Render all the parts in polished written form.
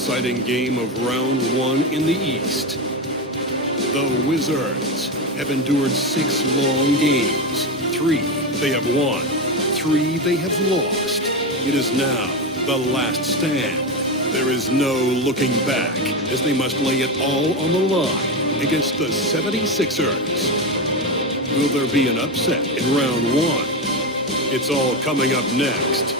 exciting game of round one in the East. The Wizards have endured 6 long games. 3 they have won, 3 they have lost. It is now the last stand. There is no looking back as they must lay it all on the line against the 76ers. Will there be an upset in round one? It's all coming up next.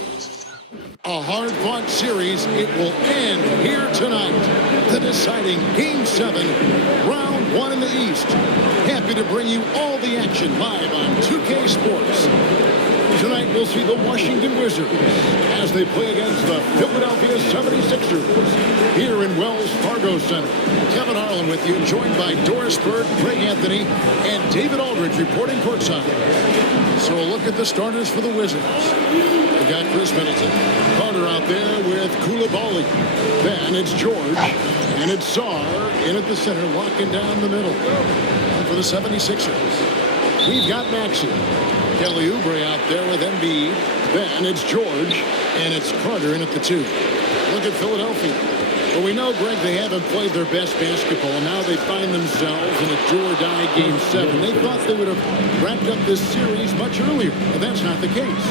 A hard-fought series. It will end here tonight. The deciding Game 7, Round 1 in the East. Happy to bring you all the action live on 2K Sports. Tonight we'll see the Washington Wizards as they play against the Philadelphia 76ers here in Wells Fargo Center. Kevin Harlan with you, joined by Doris Bird, Craig Anthony, and David Aldridge reporting courtside. So a look at the starters for the Wizards. They got Chris Middleton, Carter out there with Koulibaly. Then it's George, and it's Sarr in at the center, locking down the middle. For the 76ers, we've got Maxey. Kelly Oubre out there with Embiid. Then it's George, and it's Carter in at the 2. Look at Philadelphia. Well, we know, Greg, they haven't played their best basketball. Now they find themselves in a do-or-die Game 7. They thought they would have wrapped up this series much earlier, but that's not the case.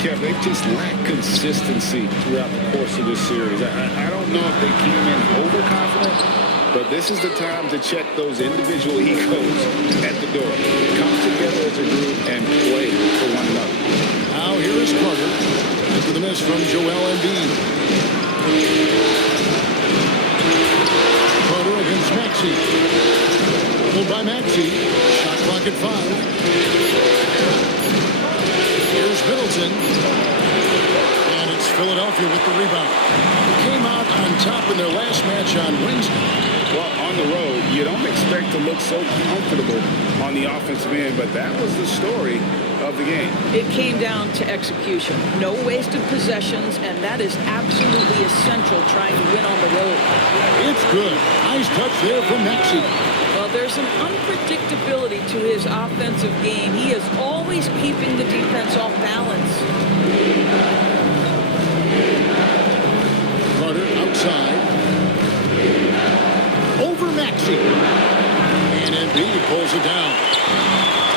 Kev, they just lack consistency throughout the course of this series. I don't know if they came in overconfident, but this is the time to check those individual egos at the door. Come together as a group and play for one another. Now here is Carter. After the miss from Joel Embiid. Carter against Maxey. Pulled by Maxey. Shot clock at 5. Here's Middleton. And it's Philadelphia with the rebound. Came out on top in their last match on Wednesday. Well, on the road, you don't expect to look so comfortable on the offensive end, but that was the story of the game. It came down to execution. No wasted possessions, and that is absolutely essential trying to win on the road. It's good. Nice touch there from Maxey. Well, there's an unpredictability to his offensive game. He is always keeping the defense off balance. Carter outside. Over Maxey. And Embiid pulls it down.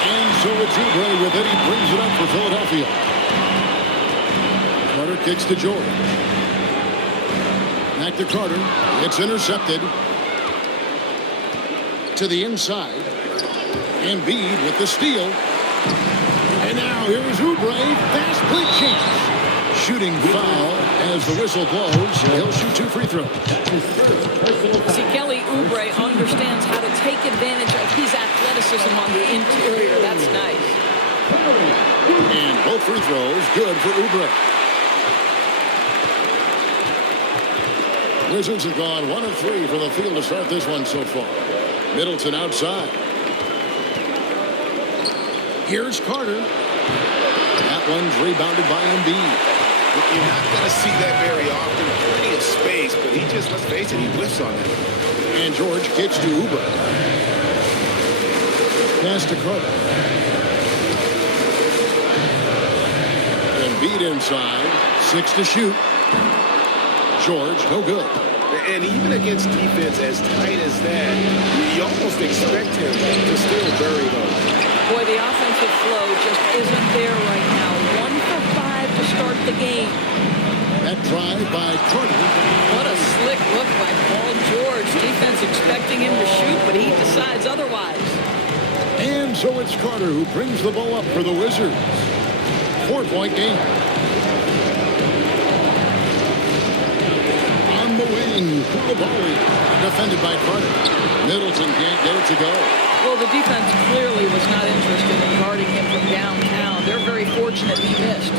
And so it's Oubre with it. He brings it up for Philadelphia. Carter kicks to George. Back to Carter. It's intercepted. To the inside. Embiid with the steal. And now here's Oubre. Fast break chance. Shooting foul as the whistle blows. He'll shoot 2 free throws. See, Kelly Oubre understands how to take advantage of his athleticism on the interior. That's nice. And both free throws good for Oubre. Wizards have gone 1 of 3 from the field to start this one so far. Middleton outside. Here's Carter. That one's rebounded by Embiid. You're not going to see that very often. Plenty of space, but he just, let's face it, he whiffs on it. And George kicks to Oubre. Pass to Carter. Embiid inside. 6 to shoot. George, no good. And even against defense as tight as that, you almost expect him to still bury those. Boy, the offensive flow just isn't there right now. 1 for 5 to start the game. That drive by Carter. What a slick look by Paul George. Defense expecting him to shoot, but he decides otherwise. And so it's Carter who brings the ball up for the Wizards. 4-point game. On the wing, Koulibaly, defended by Carter. Middleton can't get it to go. Well, the defense clearly was not interested in guarding him from downtown. They're very fortunate he missed.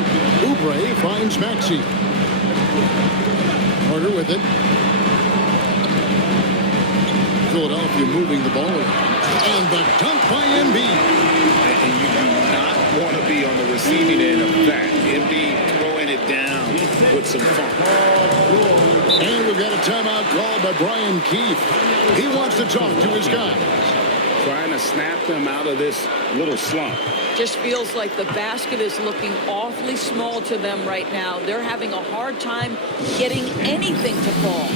Oubre finds Maxey. Carter with it. Philadelphia moving the ball around. And the dunk by Embiid. And you do not want to be on the receiving end of that. Embiid throwing it down with some funk. And we've got a timeout called by Brian Keefe. He wants to talk to his guys. Trying to snap them out of this little slump. Just feels like the basket is looking awfully small to them right now. They're having a hard time getting anything to fall.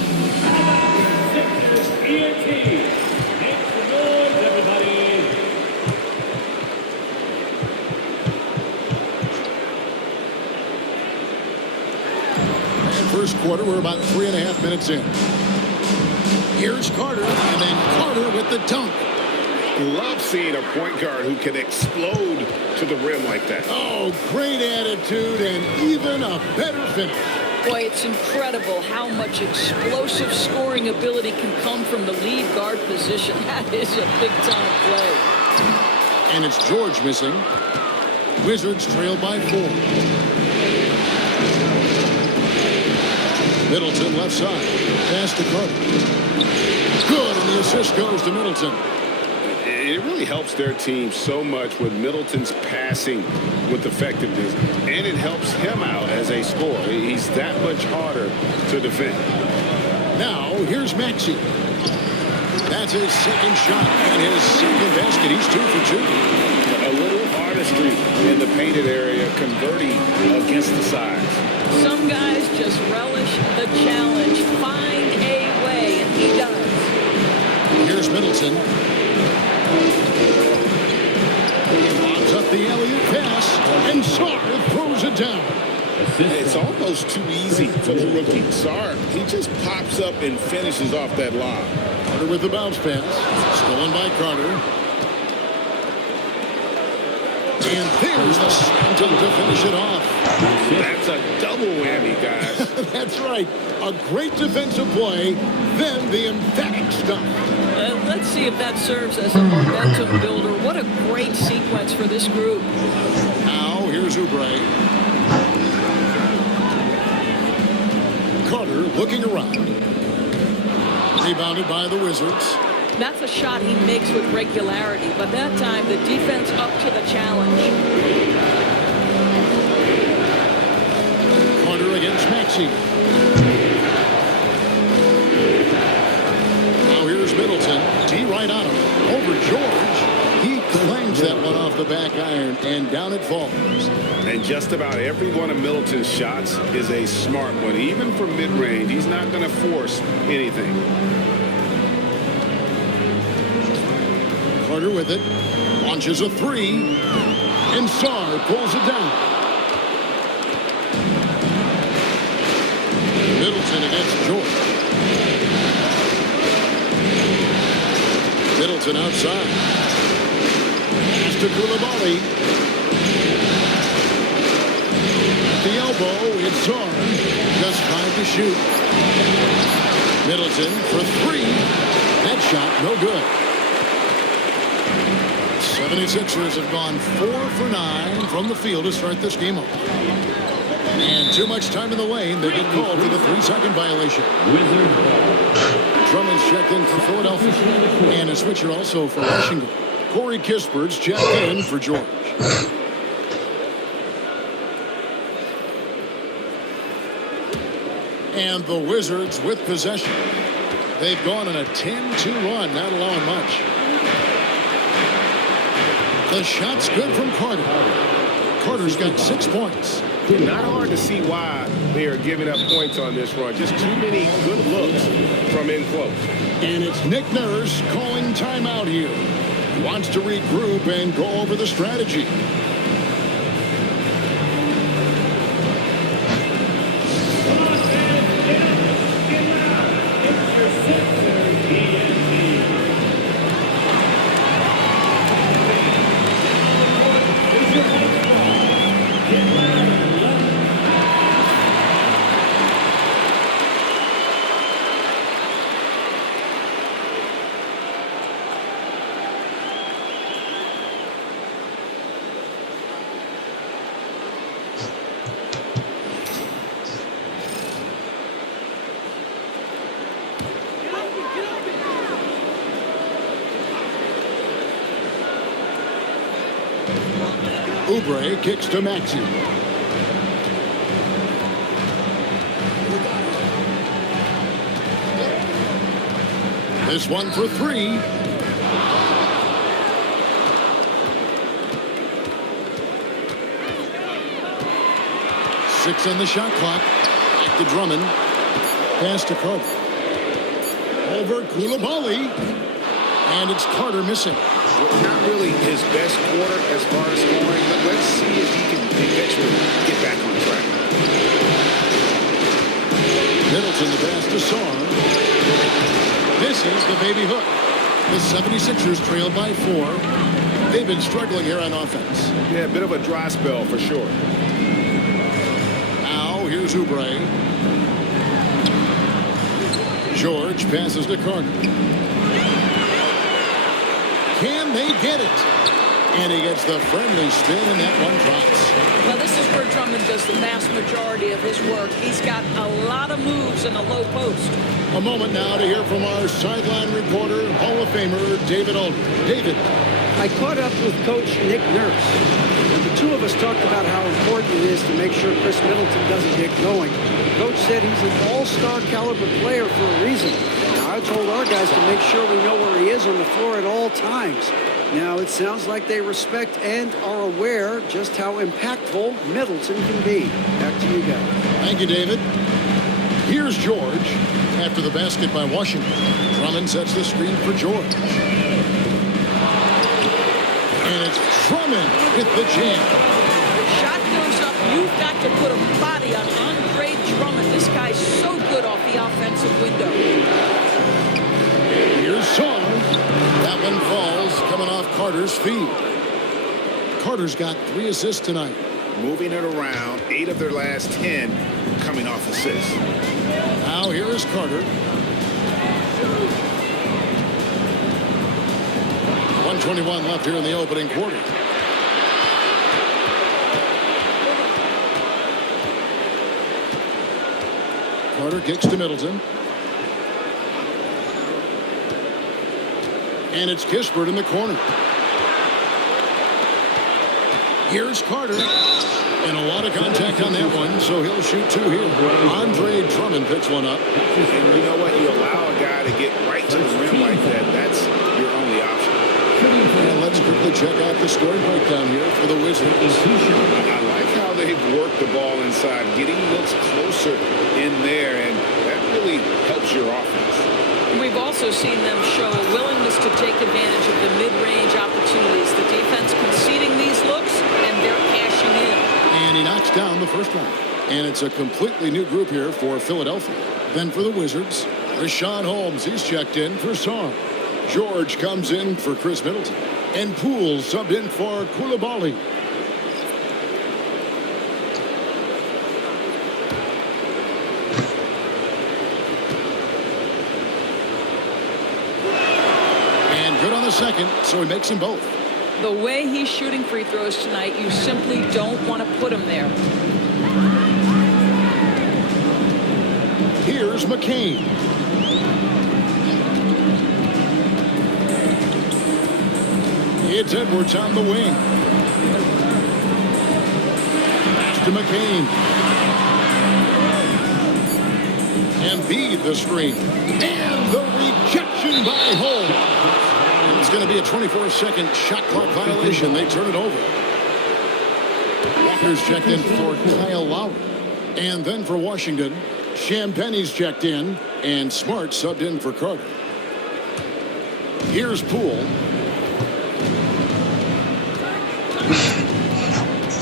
quarter. We're about 3.5 minutes in. Here's Carter, and then Carter with the dunk. Love seeing a point guard who can explode to the rim like that. Oh, great attitude and even a better finish. Boy, it's incredible how much explosive scoring ability can come from the lead guard position. That is a big-time play. And it's George missing. Wizards trail by 4. Middleton left side. Pass to Carter. Good, and the assist goes to Middleton. It really helps their team so much with Middleton's passing with effectiveness, and it helps him out as a scorer. He's that much harder to defend. Now, here's Maxey. That's his second shot and his second basket. He's 2 for 2. A little artistry in the painted area, converting against the size. Some guys just relish the challenge. Find a way, and he does. Here's Middleton. Lobs up the alley-oop pass, and Sarr throws it down. It's almost too easy for the rookie. Sarr, he just pops up and finishes off that lob. Carter with the bounce pass. Stolen by Carter. And there's the slam dunk to finish it off. That's a double whammy, guys. That's right. A great defensive play, then the emphatic stuff. Let's see if that serves as a momentum builder. What a great sequence for this group. Now, here's Oubre. Carter looking around. Rebounded by the Wizards. That's a shot he makes with regularity, but that time the defense up to the challenge. Carter against Maxey. Now here's Middleton. D right on him. Over George. He clangs that one off the back iron, and down it falls. And just about every one of Middleton's shots is a smart one. Even from mid-range, he's not going to force anything. Carter with it. Launches a 3. And Sarr pulls it down. Middleton against George. Middleton outside. Pass to Koulibaly. At the elbow, it's Sarr. Just 5 to shoot. Middleton for 3. That shot, no good. 76ers have gone 4 for 9 from the field to start this game up. And too much time in the lane. They get called for the 3-second violation. Drummond's checked in for Philadelphia. And a switcher also for Washington. Corey Kispert's checked in for George. And the Wizards with possession. They've gone on a 10-2 run, not allowing much. The shot's good from Carter. Carter's got 6 points. Not hard to see why they are giving up points on this run. Just too many good looks from in close. And it's Nick Nurse calling timeout here. He wants to regroup and go over the strategy. Oubre kicks to Maxey. This one for 3. Six on the shot clock. Back to Drummond. Pass to Carter. Over Koulibaly. And it's Carter missing. Not really his best quarter as far as scoring, but let's see if he can eventually get back on track. Middleton the pass to Sarr. Misses the baby hook. The 76ers trail by 4. They've been struggling here on offense. Yeah, a bit of a dry spell for sure. Now here's Oubre. George passes to Carter. Can they get it? And he gets the friendly spin, and that one drops. Well, this is where Drummond does the vast majority of his work. He's got a lot of moves in the low post. A moment now to hear from our sideline reporter, Hall of Famer David Aldridge. David. I caught up with Coach Nick Nurse, and the two of us talked about how important it is to make sure Chris Middleton doesn't get going. Coach said he's an all-star caliber player for a reason. Now, I told our guys to make sure we know where he is on the floor at all times. Now, it sounds like they respect and are aware just how impactful Middleton can be. Back to you guys. Thank you, David. Here's George after the basket by Washington. Drummond sets the screen for George. And it's Drummond with the jam. The shot goes up. You've got to put a body on Andre Drummond. This guy's so good off the offensive window. Here's Sarr. That one falls, coming off Carter's feet. Carter's got 3 assists tonight. Moving it around, 8 of their last 10 coming off assists. Now here is Carter. 1:21 left here in the opening quarter. Carter kicks to Middleton. And it's Kispert in the corner. Here's Carter. And a lot of contact on that one, so he'll shoot 2 here. Andre Drummond picks one up. And you know what? You allow a guy to get right to the rim like that. That's your only option. And let's quickly check out the scoring breakdown here for the Wizards. I like how they've worked the ball inside, getting looks closer in there, and that really helps your offense. We've also seen them show a willingness to take advantage of the mid-range opportunities. The defense conceding these looks, and they're cashing in. And he knocks down the first one. And it's a completely new group here for Philadelphia. Then for the Wizards, Richaun Holmes, he's checked in for Sarr. George comes in for Chris Middleton. And Poole subbed in for Coulibaly. And good on the second, so he makes them both. The way he's shooting free throws tonight, you simply don't want to put him there. Here's McCain. It's Edwards on the wing. Pass to McCain. Embiid the screen. And the rejection by Holmes. It's going to be a 24-second shot clock violation. They turn it over. Walker's checked in for Kyle Lowry. And then for Washington, Champagne's checked in, and Smart subbed in for Carter. Here's Poole.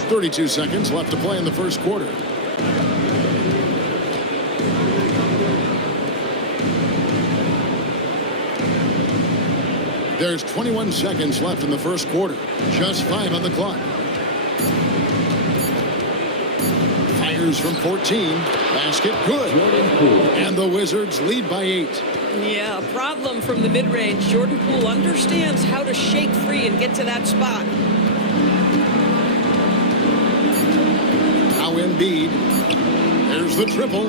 32 seconds left to play in the first quarter. There's 21 seconds left in the first quarter. Just 5 on the clock. Fires from 14. Basket good. And the Wizards lead by 8. Yeah, a problem from the mid-range. Jordan Poole understands how to shake free and get to that spot. Now Embiid. There's the triple.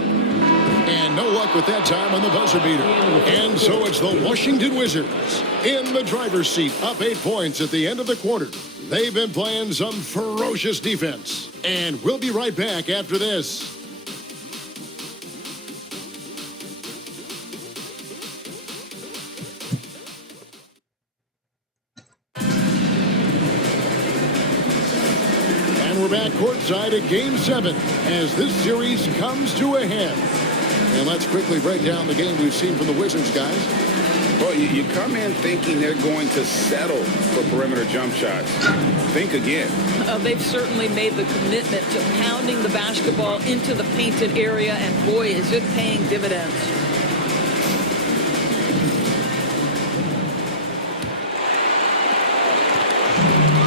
And no luck with that time on the buzzer beater. And so it's the Washington Wizards in the driver's seat, up 8 points at the end of the quarter. They've been playing some ferocious defense. And we'll be right back after this. And we're back courtside at Game 7 as this series comes to a head. And let's quickly break down the game we've seen from the Wizards, guys. Well, you come in thinking they're going to settle for perimeter jump shots. Think again. They've certainly made the commitment to pounding the basketball into the painted area, and boy, is it paying dividends.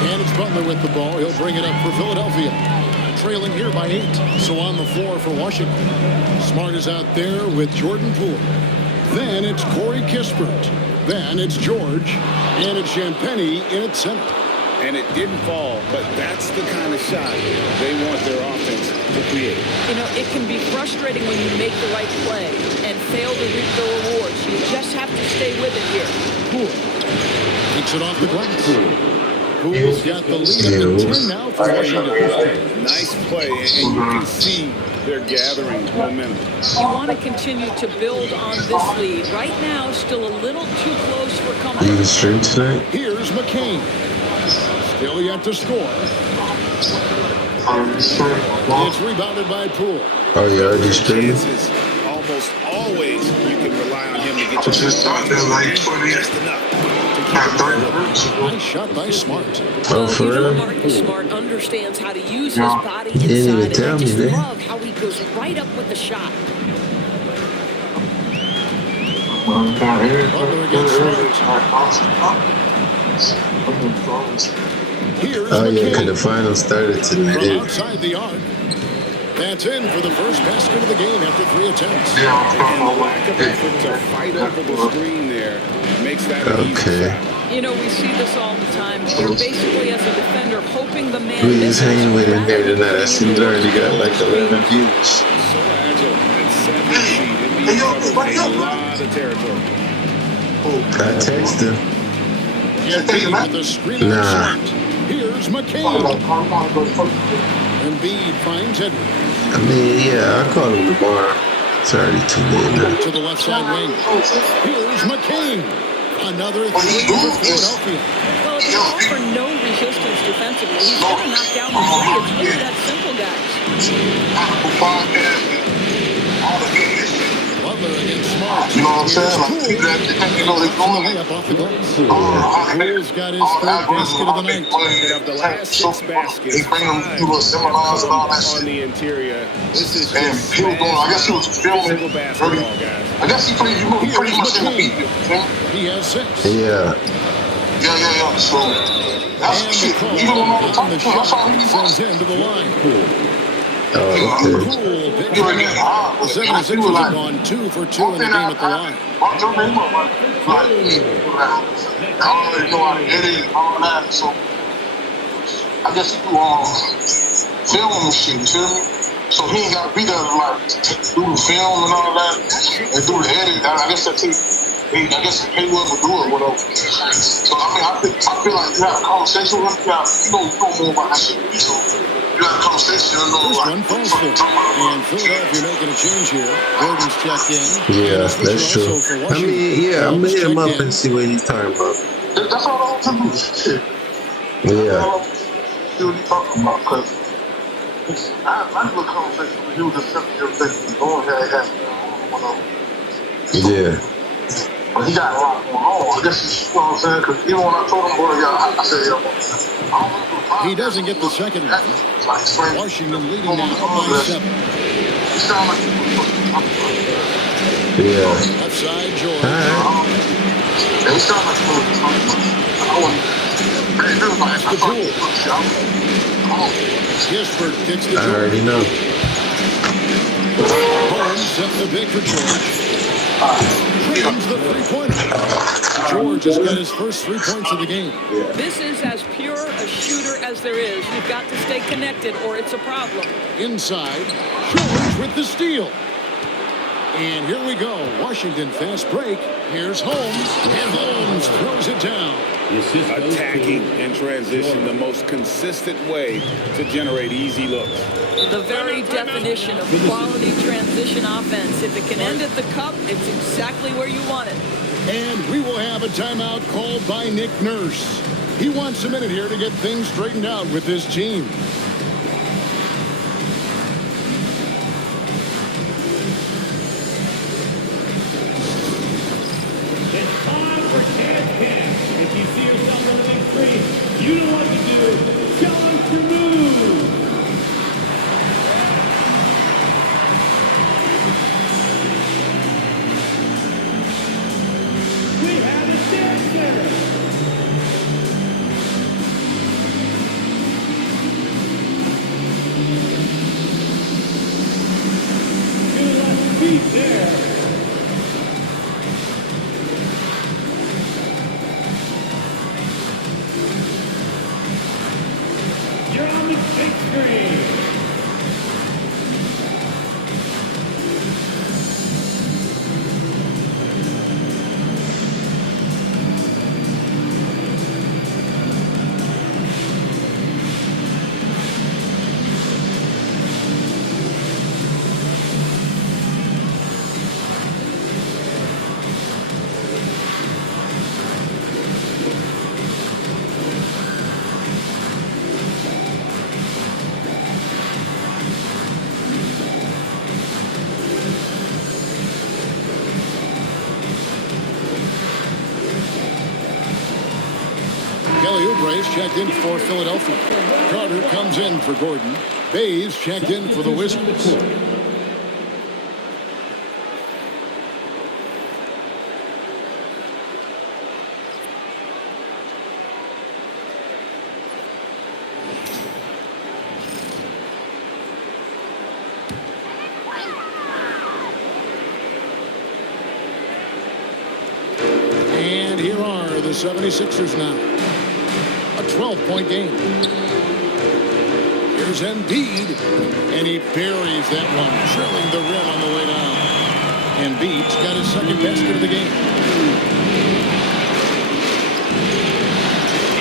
And it's Butler with the ball. He'll bring it up for Philadelphia. Trailing here by 8. So on the floor for Washington. Smart is out there with Jordan Poole. Then it's Corey Kispert. Then it's George. And it's Champagnie in its center. And it didn't fall, but that's the kind of shot they want their offense to create. You know, it can be frustrating when you make the right play and fail to reap the rewards. You just have to stay with it here. Poole takes it off the glass. Poole's got the lead up to 10 now for Washington. Nice play, and you can see they're gathering momentum. You want to continue to build on this lead. Right now, still a little too close for comfort. You stream tonight? Here's McCain. Still yet to score. It's rebounded by Poole. Oh, you already streamed? Chances, almost always you can rely on him to get you Just just enough. Nice shot by Smart. Oh, for real? Marcus Smart understands how to use his body He didn't even inside, and I tell me, just man. love how he goes right up with the shot. Butler against Smart. Here's Oh, yeah, because McCain the final started tonight. from Yeah. outside the arc. That's in for the first basket of the game after 3 attempts. And the lack of effort to fight over the screen there makes that an easy Okay. shot. You know, we see this all the time. You're basically, as a defender, hoping the man Who is misses hanging with in there rather than tonight? I see he's already got like 11 views. So agile at 7 feet. It covers a lot of territory. I texted him. Embiid with the screen on Nah. Smart. Here's McCain. Embiid finds Edwards I mean, yeah, I'll call him tomorrow. It's already too late now. to the left side wing. Here's McCain. Another 3 for Philadelphia. Well, if you offer no resistance defensively, he's going to knock down the three. It's really that simple, guys. Butler against Smart. You know what I'm saying? Like, people that think they know they're doing it. Layup off the glass. Poole's got his third basket of the night. And of the last 6 baskets, They bring them through the seminars and all that on shit. the interior. This is And just he was doing, I guess he was filming. physical basketball, guys. I guess he pretty much in the beat. He has 6. Yeah. Yeah. So, that's And shit. the call Even when I'm on talking the to him, that's all shot he sends wants. him to the line. Oh, okay. Poole picks He was it getting up. hard. The 76ers have gone 2 for 2 in the game at the line. I already know how to get it and all that, so I guess he do film and shit, you feel me? So he ain't got to be there to like do the film and all that and do the edit. I guess that takes. I guess he will do it, whatever. So I mean, I feel like you have a conversation with him. You know more about that shit. So you have a conversation and know First like. one falls for. And Philadelphia making a change here. Gordon's checked in. Yeah, And a switcher that's true. also for I Washington. mean, yeah, I'm going to hit him Checked up in. and see what he's talking about. That's all I want to do. Shit. Yeah. See what you talking about, cause I had a nice little conversation with you, just telling me everything going here. Yeah. But he got a lot going on. I guess you know what I'm saying? Because even when I told him, boy, I said, I don't want to do He doesn't get the second one. like straight. Washington leading now by 7. He sound like Yeah. Left side, George. All right. he sound like I wouldn't. Ginsburg kicks the I George. already know. Holmes set the big for George. Drains the three-pointer. George has got his first 3 points of the game. This is as pure a shooter as there is. You've got to stay connected or it's a problem. Inside, George with the steal. And here we go. Washington fast break. Here's Holmes. And Holmes throws it down. Attacking in transition, the most consistent way to generate easy looks. The very definition of quality transition offense. If it can end at the cup, it's exactly where you want it. And we will have a timeout called by Nick Nurse. He wants a minute here to get things straightened out with his team. It's time Kelly Oubre's checked in for Philadelphia. Carter comes in for Gordon. Bays checked in for the Wizards. And here are the 76ers now. A 12-point game. Here's Embiid, and he buries that one, trailing the rim on the way down. Embiid's got his second basket of the game.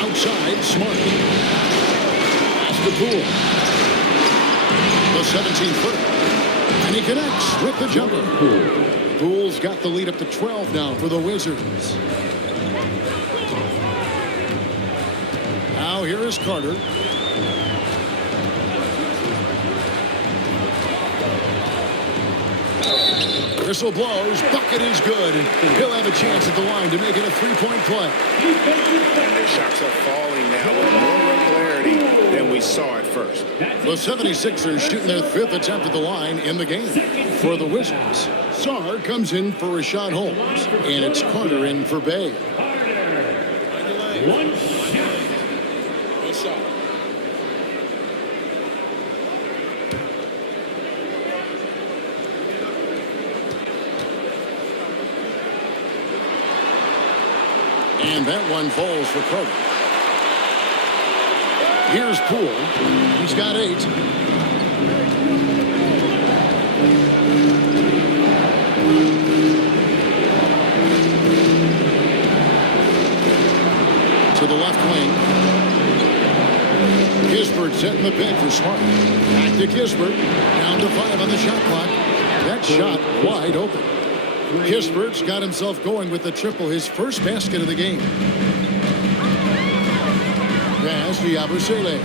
Outside, Smart. Pass to Poole. The 17-footer. And he connects with the jumper. Poole's got the lead up to 12 now for the Wizards. Now here is Carter. Whistle blows. Bucket is good. And he'll have a chance at the line to make it a three-point play. And their shots are falling now with more regularity than we saw at first. The 76ers shooting their fifth attempt at the line in the game. For the Wizards, Sarr comes in for Rashad Holmes. And it's Carter in for Bay. And that one falls for Carter. Here's Poole. He's got 8. To the left wing. Kispert setting the pin for Smart. Back to Kispert. Down to 5 on the shot clock. That shot wide open. Kispert's got himself going with the triple, his first basket of the game. Pass to Yabusele.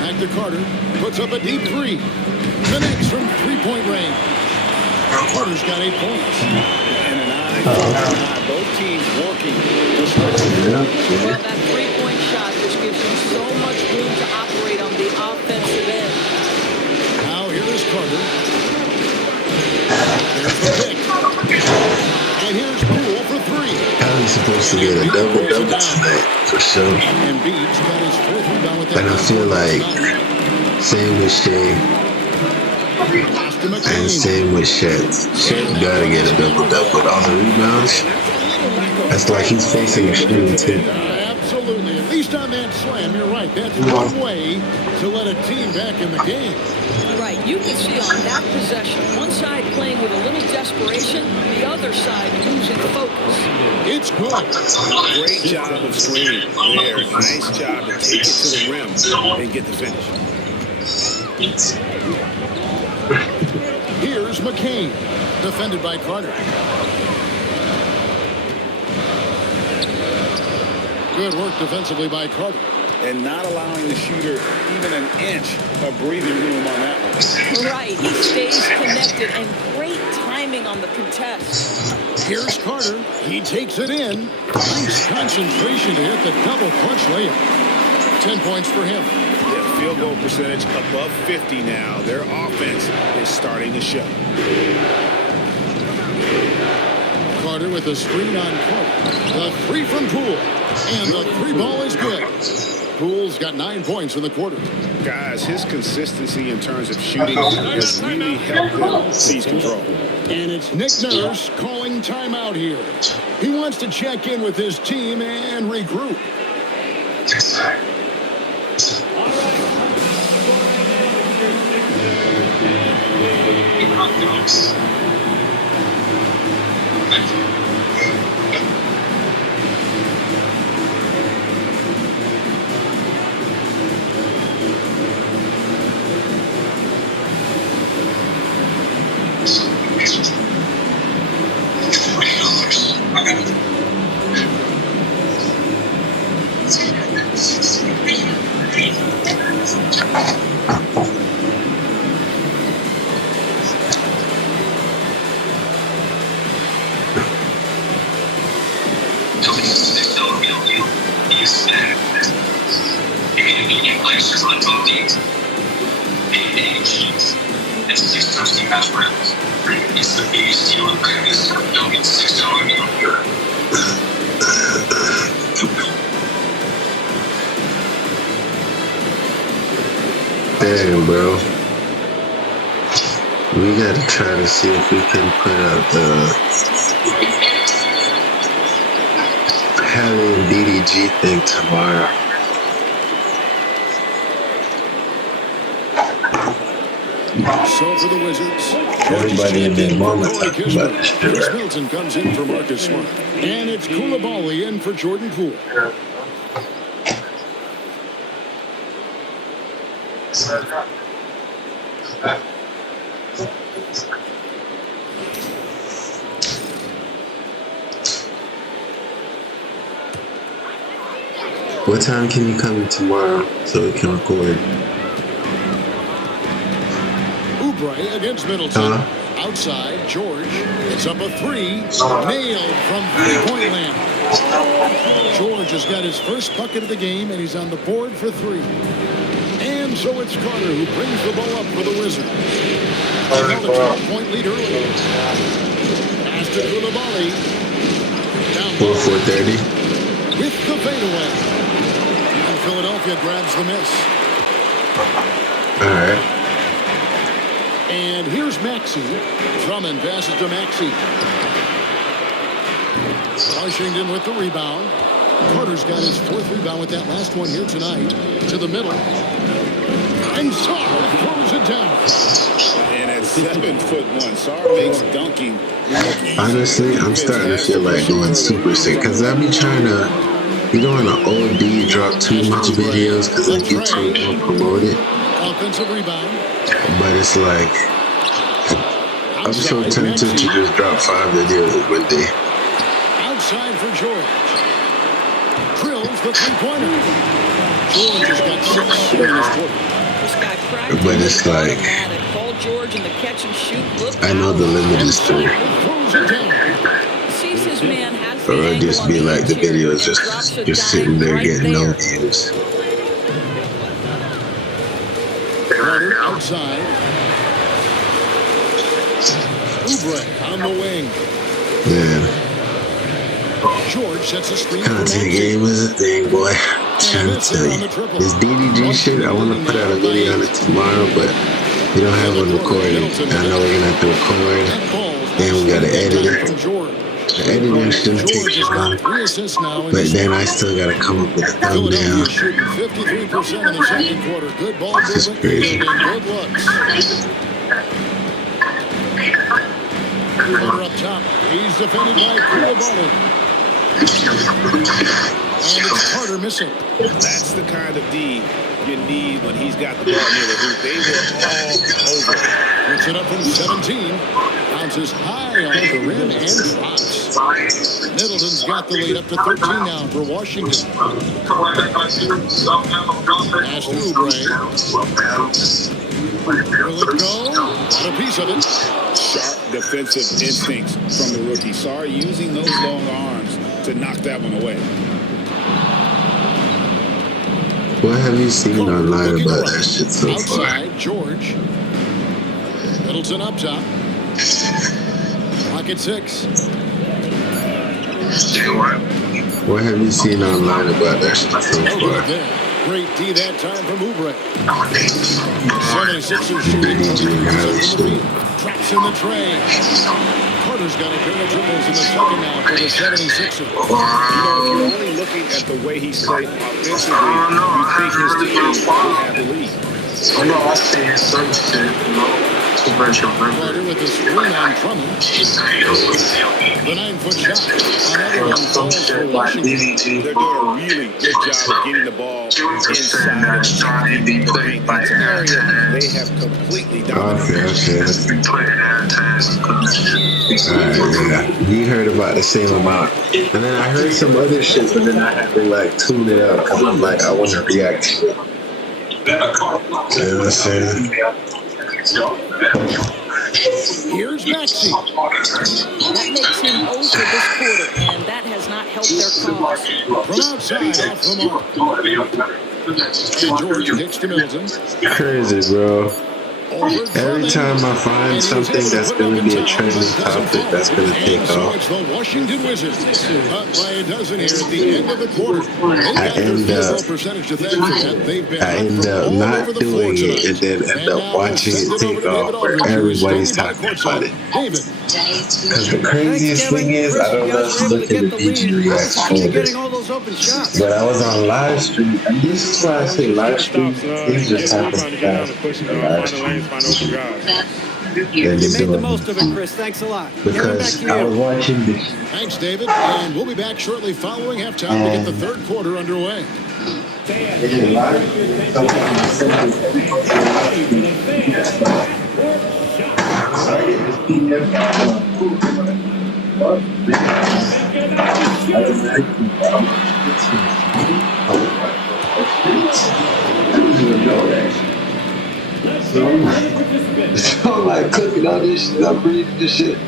Back to Carter. Puts up a deep 3. Connects from three-point range. Carter's got 8 points. And an eye for an eye. Both teams working. Well, that three-point shot just gives you so much room to operate on the offensive end. Now here is Carter. There's the pick. And here's Poole for 3. How are you supposed to get a double-double tonight, for sure? Embiid's got his 4th rebound with that. But I feel like, same with Shea and same with Shet. Shet gotta get a double-double with all the rebounds. That's like he's facing extreme too. Absolutely. At least on that slam, you're right. That's one way to let a team back in the game. Right, you can see on that possession, one side playing with a little desperation, the other side losing focus. It's good. Great job of screening there. Nice job to take it to the rim and get the finish. Here's McCain, defended by Carter. Good work defensively by Carter. And not allowing the shooter even an inch of breathing room on that one. Right, he stays connected and great timing on the contest. Here's Carter. He takes it in. Nice concentration to hit the double clutch layup. 10 points for him. Yeah, field goal percentage above 50 now. Their offense is starting to show. Carter with a screen on Carter. The 3 from Poole. And the 3 ball is good. Poole's got 9 points in the quarter. Guys, his consistency in terms of shooting has really helped them seize control. And it's Nick Nurse calling timeout here. He wants to check in with his team and regroup. Dang, bro. We gotta try to see if we can put out the Halle and DDG thing tomorrow. So for the Wizards, Everybody in their mama Corey talking about Kispert. this shit, Chris right? Middleton comes in for Marcus Smart. And it's Koulibaly in for Jordan Poole. What time can you come in tomorrow so we can record? Oubre against Middleton. Outside, George. It's up a three. Nailed from three-point land. George has got his first bucket of the game, and he's on the board for three. And so it's Carter who brings the ball up for the Wizards. They held a 12-point lead early. Pass to Koulibaly. Down low 4:30. with the fadeaway. And Philadelphia grabs the miss. All right. And here's Maxey. Drummond passes to Maxey. Washington with the rebound. Carter's got his fourth rebound with that last one here tonight. To the middle. And Sarr throws it down. And at 7'1", Sarr makes dunking look easy. Honestly, I'm starting to feel like going super sick because I be trying to, you know, in the OD drop too much videos because I get too more promoted. Offensive rebound. But it's like, I'm so tempted to just drop 5 videos one day. Outside for George. Drills the three-pointer. George has got 6 in this quarter. This guy practically But it's like, automatic. Paul George in the catch and shoot. Look I know out. the limit is 3. Throws it down. Sees his man has the Or it'll angle just on be like the interior video is and drops a just dime sitting there right getting no there. views. Carter outside. Oubre on the wing. Man, George sets a screen for content Maxey. game is a thing, boy. I'm trying to tell you. This DDG shit, I want to put out a video on it tomorrow, but we don't have one recorded. I know we're going to have to record. Then we got to edit it. The editing shouldn't take long. But then I still got to come up with a thumbnail. Philadelphia shooting 53% in the second quarter. Good ball This is movement. crazy. Good looks. Carter up top. He's defended by Koulibaly. And it's Carter missing. That's the kind of D you need when he's got the ball near the hoop. They were all over it. Puts it up from 17. Bounces high off the rim and drops. Middleton's got the lead up to 13 now for Washington. Pass to Oubre. Will it go? Got a piece of it. Sharp defensive instincts from the rookie. Sarr using those long arms to knock that one away. What have you seen online about that shit so far? Outside, George. Middleton up top. Clock at 6. What have you seen online about that shit so far? Great D that time from Oubre. 76ers shooting. Traps in the tray. Carter's got a pair of triples in the second now for the 76ers. You know, if you're only looking at the way he's played offensively, you think his team will have the lead. I see some shit, Carter with the screen on Drummond. The 9-foot shot. Another one falls for Washington. They're doing a really good job of getting the ball inside and the paint. That's an area they have completely dominated. Alright, yeah. You heard about the same amount. And then I heard some other shit, but then I had to like tune it up because I'm like, I want to react to it. You know what I'm saying? Here's Maxey. That makes him 0 for this quarter, and that has not not help their cause. From outside, off the mark. And George kicks to Middleton. Crazy, bro. Every time I find something that's going to be a trending topic that's going to take off, It's the Washington Wizards. Up by a dozen here at the end of the quarter. I end up not doing it and then end up watching it take off where everybody's talking about it. Because the craziest thing is, I don't know if you look at the DG Reacts folder, but I was on live stream, and this is why I say live stream. Things just happen fast. You made the most of it, Chris. Thanks a lot. Because I was watching this. Thanks, David. And we'll be back shortly following halftime to get the third quarter underway. So I'm like cooking all this shit, I'm reading this shit.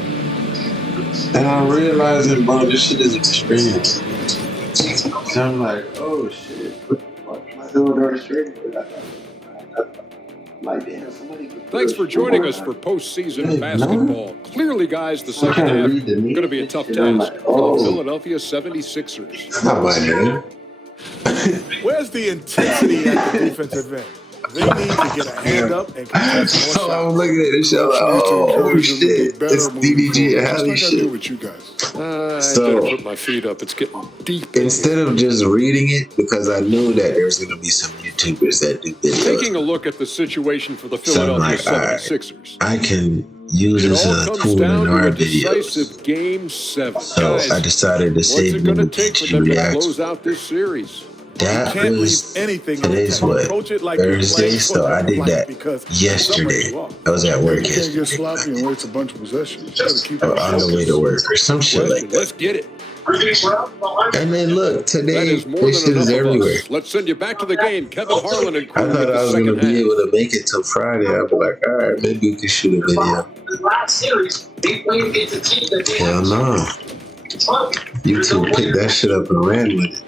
And I'm realizing, bro, this shit is extreme. So I'm like, oh shit, what the fuck am I doing on the stream? Like, damn, somebody. Thanks for joining us for postseason basketball. Clearly, guys, the second half is going to be a tough task for the Philadelphia 76ers. Not my name. Where's the intensity at the defensive end? They need to get a hand up and contest more So I'm looking at this show like, oh shit, it's DDG and Hallie shit. with you guys. I So- gotta put my feet up. It's getting deep. Instead of just reading it, because I knew that there's going to be some YouTubers that do Taking videos, a look at the situation for the So I'm Philadelphia like, all right. 76ers. I can use It this all as a comes tool down in to our a videos. decisive Game 7. So Guys, I decided to what's save it them going the to take for DG them to Reacts. close out this series? That Can't was leave anything today's on the what, table. Coach it like you're Thursday. playing So I did football, that because yesterday. somebody lost. I was at work You can't get yesterday, sloppy and waste a bunch of possessions. You gotta keep or on the way to work, or some shit like Question, that. let's get it. And then look, That today is more this than shit is enough of everywhere. us. Let's send you back to the game. Kevin Harlan and crew I with thought I the was gonna second be half. able to make it till Friday. I'd be like, all right, maybe we can shoot a video. Hell no. YouTube picked that shit up and ran with it.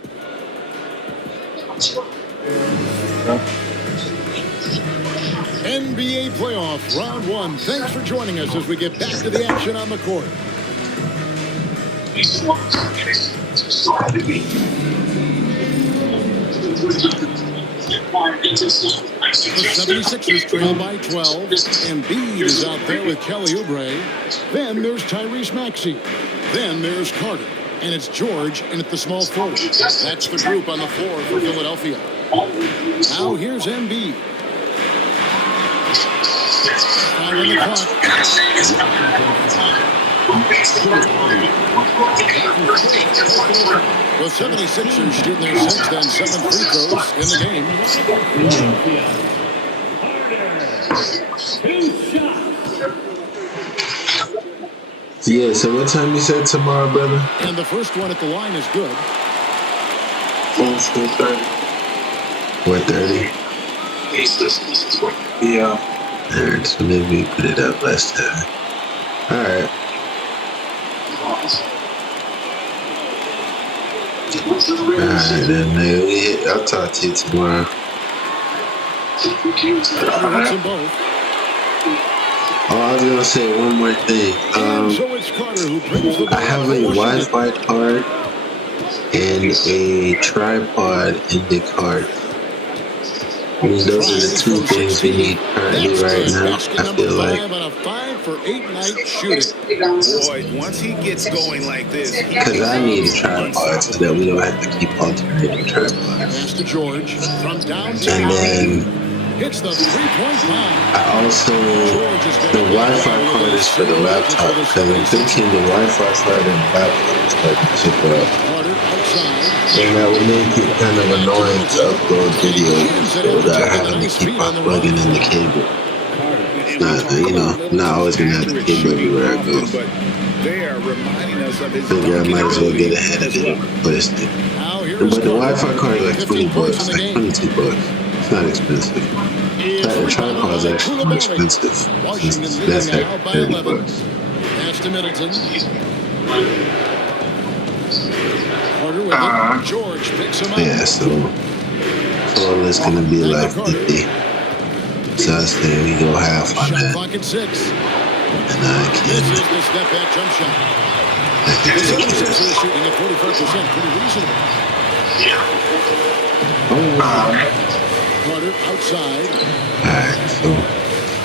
NBA playoff round one. Thanks for joining us as we get back to the action on the court. The 76ers trail by 12. Embiid is out there with Kelly Oubre. Then there's Tyrese Maxey. Then there's Carter. And it's George in at the small forward. That's the group on the floor for Philadelphia. Now here's Embiid. Time on the clock. The 76ers shooting their sixth and seventh free throws in the game. Yeah, so what time you said tomorrow, brother? And the first one at the line is good. 4:30. Yeah. Alright, so maybe we put it up last time. Alright. Alright, then maybe I'll talk to you tomorrow. Hits them both. Oh, I was gonna say one more thing. And so it's Carter who brings the ball. I have a Wi-Fi card and a tripod in the card. I mean, those are the two things we need currently right now. I feel like. On a 5-for-8 night shooting. Boy, once he gets going like this, Because I need a tripod so that we don't have to keep alternating tripods. Pass to George from And downtown. then Hits the three-point line. I also, the Wi-Fi card is for the laptop because I'm thinking the Wi-Fi card and the laptop is starting to chip up. Carter outside. And that would make it kind of annoying to upload videos without having to keep on plugging in the cable. Not always gonna have the cable everywhere I go. but they are reminding us of his Figure I might as well get ahead of it and replace it. Now here's But the Carter. Wi-Fi card is like 20 bucks, like 22 bucks. It's not expensive. The tripod is actually more expensive. Washington That's leading now like by 30 11. bucks. Pass to Middleton. Carter with it. George picks him up. Yeah, so total is going to be like 50. So I say we go half on Shot that. clock at 6. And I This can't. is the step back jump shot. The 76ers are shooting at 45%. Pretty reasonable. Carter outside. Alright, so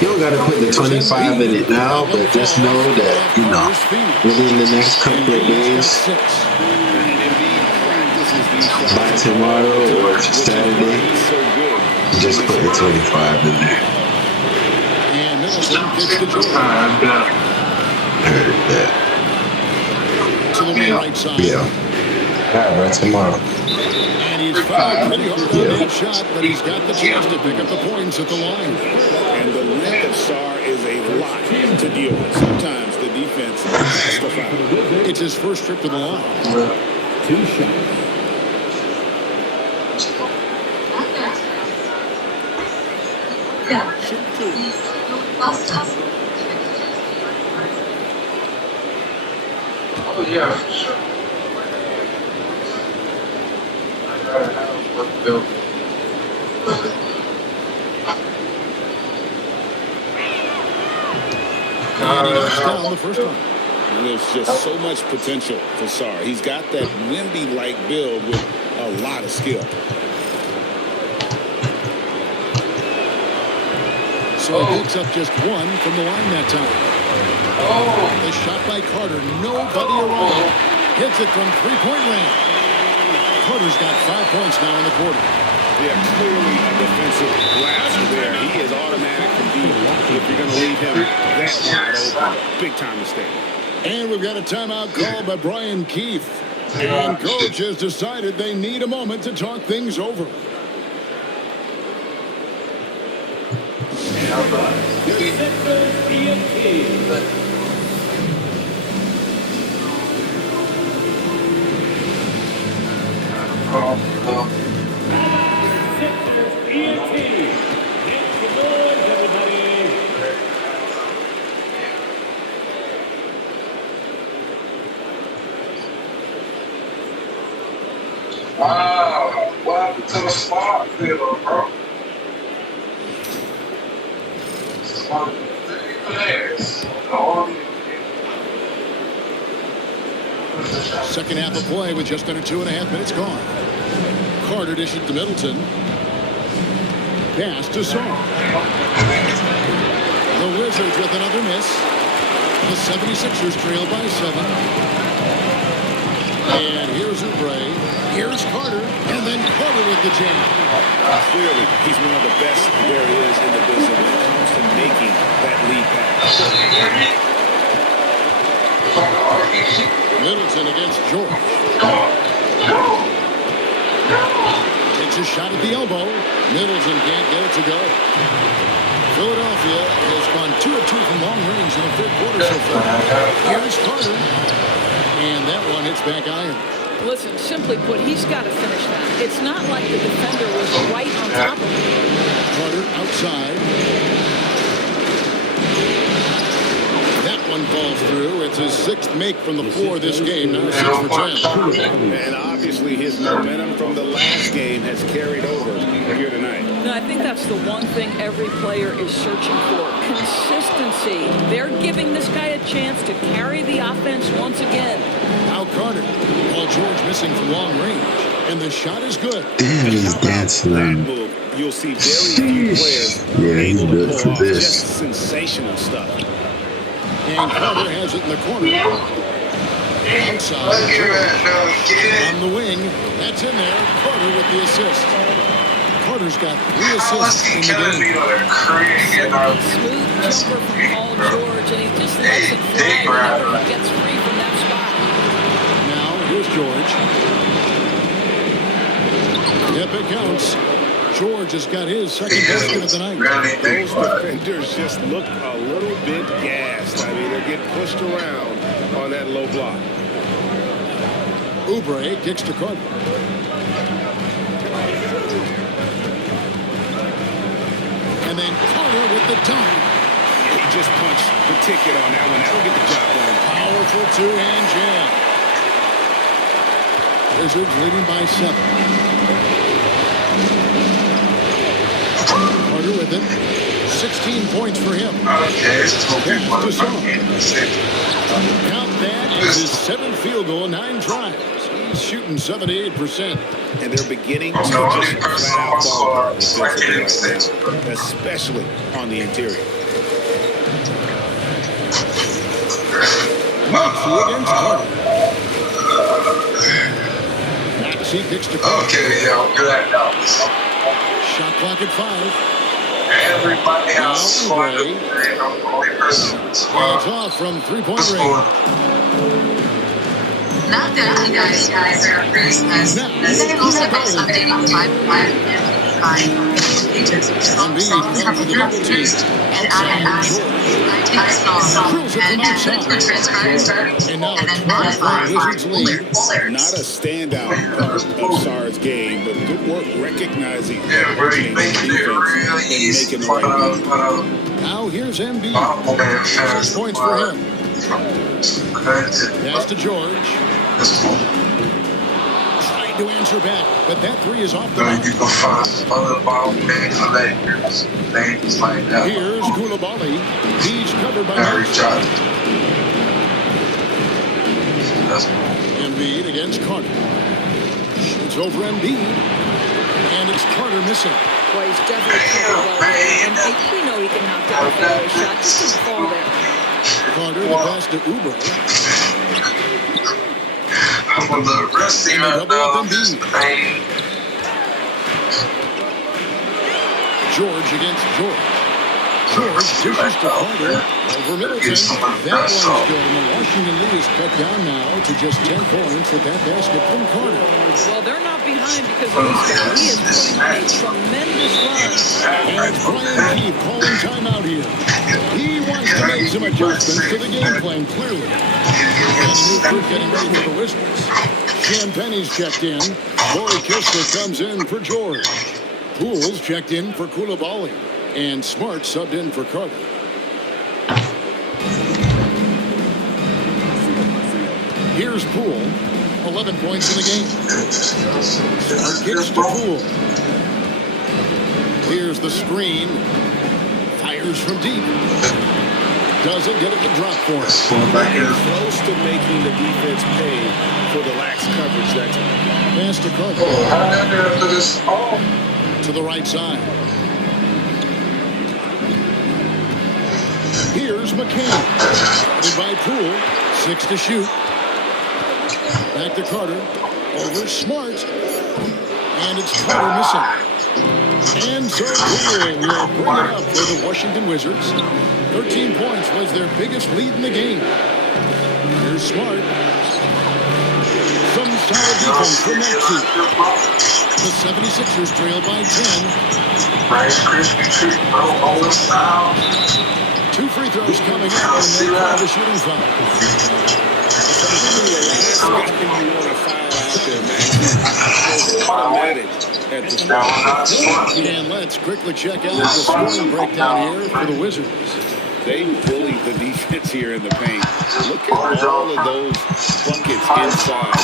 you don't gotta put the 25 in it now, but just know that, within the next couple of days, by tomorrow or Saturday, just put the 25 in there. And Middleton gets the George. I heard that. To the right side. Yeah. Alright, by tomorrow. And he's fouled pretty hard on that shot, but he's got the chance to pick up the points at the line. And the length of Sarr is a lot to deal with. Sometimes the defense has to foul. It's his first trip to the line. 2 shots. Oh, yeah, for sure. I gotta have what built. And he knocks down the first one. And there's just so much potential for Sarr. He's got that Wemby-like build with a lot of skill. So he picks up just 1 from the line that time. The shot by Carter, nobody around. Hits it from three-point range. Carter's got 5 points now in the quarter. Yeah, clearly a defensive lapse there. He is automatic from deep. If you're going to leave him that wide open, big time mistake. And we've got a timeout called by Brian Keefe. And coach has decided they need a moment to talk things over. Wow, what happened to the smart field, bro? Smart players. Second half of play with just under 2.5 minutes gone. Carter dishes to Middleton. Pass to Sarr. The Wizards with another miss. The 76ers trail by 7. And here's Oubre. Here's Carter. And then Carter with the jam. Clearly, he's one of the best there is in the business when it comes to making that lead pass. Middleton against George. Takes a shot at the elbow. Middleton can't get it to go. Philadelphia has gone 2 of 2 from long range in the third quarter so far. Here's Carter. And that one hits back iron. Listen, simply put, he's got to finish that. It's not like the defender was right on top of him. Carter outside. That one falls through. It's his 6th make from the floor this game. Now 6 for 10. And obviously his momentum from the last game has carried over here tonight. No, I think that's the one thing every player is searching for. Consistency. They're giving this guy a chance to carry the offense once again. Now Carter. Paul George missing from long range. And the shot is good. Damn, he's dancing That on. move, you'll see very few players Yeah, he's able to good pull for off this. just sensational stuff. And Carter has it in the corner. Outside. On the wing. That's in there. Carter with the assist. Carter's got 3 assists in the game. Smooth jumper from Paul George, and he just lets it fly whenever he gets free from that spot. Now, here's George. Yep, it counts. George has got his second basket of the night. Those defenders just look a little bit gassed. I mean, they get pushed around on that low block. Oubre kicks to Carter. And then Carter with the dunk. He just punched the ticket on that one. That'll get the job done. Powerful two-hand jam. Wizards leading by 7. Carter with it. 16 points for him. Okay, it's Count that as his 7th field goal, 9 tries. He's shooting 78%. And they're beginning to just flat out ball hard defensively right now, especially on the interior. Maxey against Carter. Maxey kicks to Carter. Okay, yeah, good at that. Shot clock at 5. Everybody has scored. The only person It's off from 3-point range. Not that you guys are Christmas. They also have something on 5 pages of songs have been produced and added as and transcribed and then modified lyrics. Not a standout part of Sarr's game, but good work recognizing the defense and making the right move. Now here's Embiid. 6 points for him. Pass to George. Trying to answer back, but that 3 is off the mark. You can find other ball games like that. Here's Koulibaly. He's covered by Maxey. Embiid against Carter. Shoots over Embiid. And it's Carter missing. Boy, he's definitely covered well. And we know he can knock down a fadeaway shot. Just didn't fall there. Carter, the pass to Uber. I'm on the rest of George against George. George dishes to Carter over Middleton. That one's good. And Washington lead is cut down now to just 10 points with that basket from Carter. Well, they're not behind because he is putting a tremendous run. And it's Brian Keefe calling timeout here. He wants to make some adjustments to the game plan, clearly. And new crew getting ready for the Wizards. Champagne's checked in. Corey Kispert comes in for George. Poole's checked in for Koulibaly. And Smart subbed in for Carter. Here's Poole. 11 points in the game. Smart kicks to Poole. Here's the screen. Fires from deep. Doesn't get it to drop for him. Close to making the defense pay for the lax coverage that time. Pass to Carter. To the right side. Here's McCain. Guarded by Poole. 6 to shoot. Back to Carter. Over Smart. And it's Carter missing. And so Poole will bring it up for the Washington Wizards. 13 points was their biggest lead in the game. Here's Smart. Some solid defense for Maxey. The 76ers trail by 10. Rice Krispie treat, bro, style. 2 free throws coming up and they call the shooting foul. And let's quickly check out the scoring breakdown here for the Wizards. They bullied the defense here in the paint. Look at all of those buckets inside.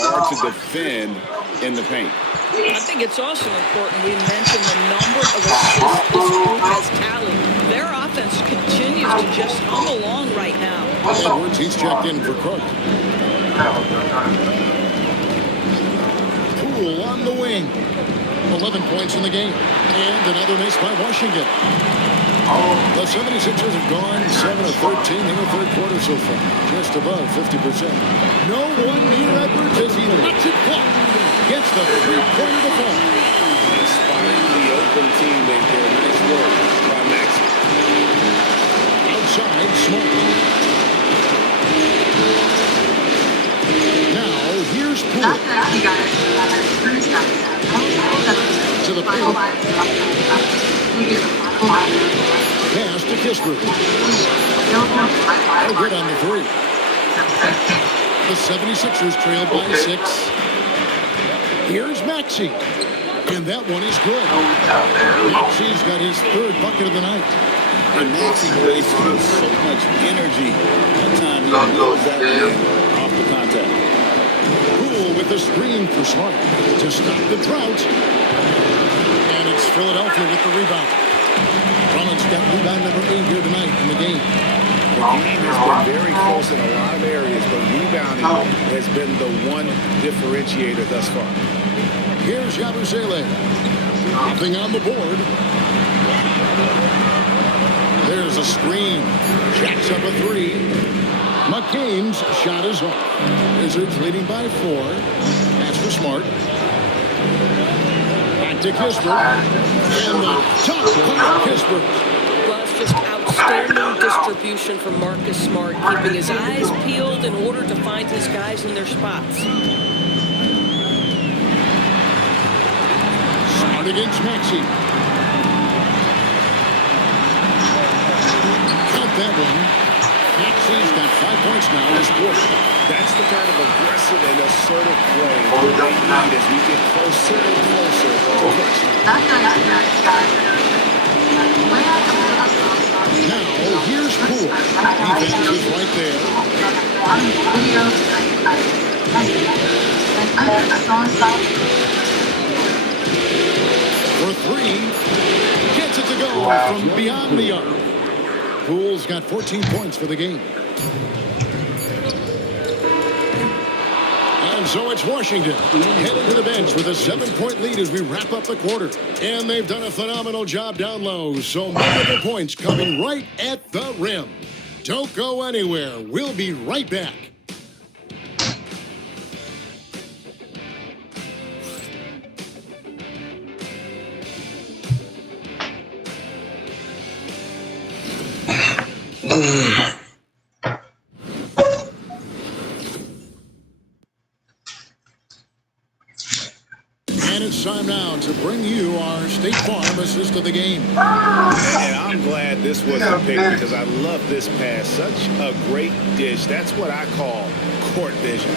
Hard to defend in the paint. I think it's also important we mention the number of assists this group has tallied. Their offense continues to just hum along right now. Edwards, he's checked in for Carter. Poole on the wing. 11 points in the game. And another miss by Washington. The 76ers have gone 7 of 13 in the third quarter so far. Just above 50%. No one near Edwards as he lets it fly. Gets the three-pointer to fall. Inspiring the open team, they did. Nice work by Maxey. Outside, Smart. Now, here's Poole. To the paint. Pass to Kispert. Oh, good on the 3. The 76ers trail by 6. Here's Maxey. And that one is good. Maxey's got his 3rd bucket of the night. And Maxey wastes so much energy. That time he blows that one off the contact. Poole with the screen for Smart to stop the drought. And it's Philadelphia with the rebound. Drummond's got rebound number 8 here tonight in the game. The game has been very close in a lot of areas, but rebounding has been the one differentiator thus far. Here's Yabusele. Nothing on the board. There's a screen. Jacks up a 3. McCain's shot is off. Wizards leading by 4. That's for Smart. Back to Kispert. And the top by Kispert. Well, it's just outstanding distribution from Marcus Smart, keeping his eyes peeled in order to find his guys in their spots. Smart against Maxey. Count that one. Maxey's got 5 points now this quarter. That's the kind of aggressive and assertive play we need as we get closer and closer to clutch. Now, here's Poole. Defense is right there. For 3. Gets it to go from beyond the arc. Poole's got 14 points for the game. And so it's Washington headed to the bench with a 7-point lead as we wrap up the quarter. And they've done a phenomenal job down low. So multiple points coming right at the rim. Don't go anywhere. We'll be right back. And it's time now to bring you our State Farm assist of the game. And I'm glad this wasn't picked because I love this pass. Such a great dish. That's what I call court vision.